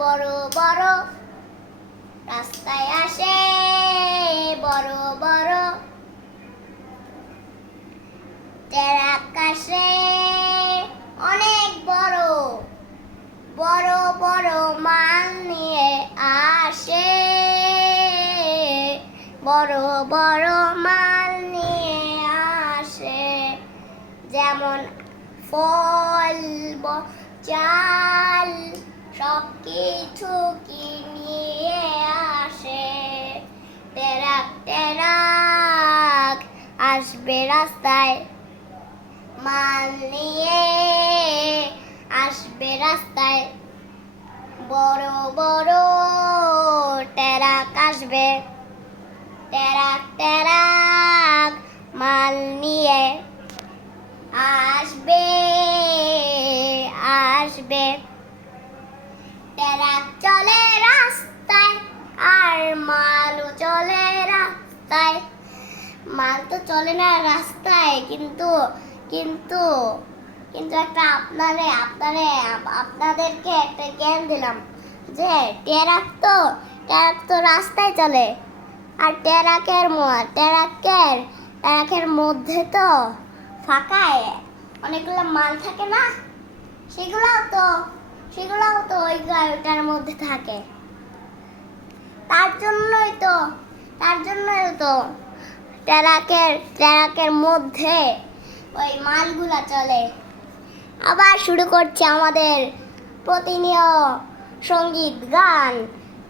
বড় বড় রাস্তায় আসে বড় বড় ট্রাক আসে অনেক বড় বড় বড় মাল নিয়ে আসে বড় বড় মাল নিয়ে আসে যেমন ফল চাল সব কিছু কিনিয়ে আসে ট্রাক ট্রাক আসবে রাস্তায় মাল নিয়ে আসবে রাস্তায় বড় বড় ট্রাক আসবে ট্রাক ট্রাক মাল নিয়ে আসবে আসবে ট্রাক চলে রাস্তায় আর মালও চলে রাস্তায় মাল তো চলে না রাস্তায় কিন্তু কিন্তু কিন্তু একটা আপনাদেরকে একটা জ্ঞান দিলাম যে ট্রাক তো রাস্তায় চলে আর ট্রাকের মধ্যে তো ফাঁকায় অনেকগুলো মাল থাকে না সেগুলোও তো ওই গাড়িটার মধ্যে থাকে তার জন্যই তো ট্রাকের মধ্যে ওই মালগুলা চলে আবার শুরু করছে আমাদের প্রতিনিয়ত সঙ্গীত গান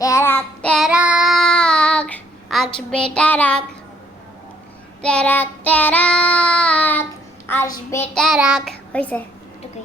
ট্রাক ট্রাক আসবে ট্রাক ট্রাক ট্রাক আসবে ট্রাক হয়েছে এটুকুই।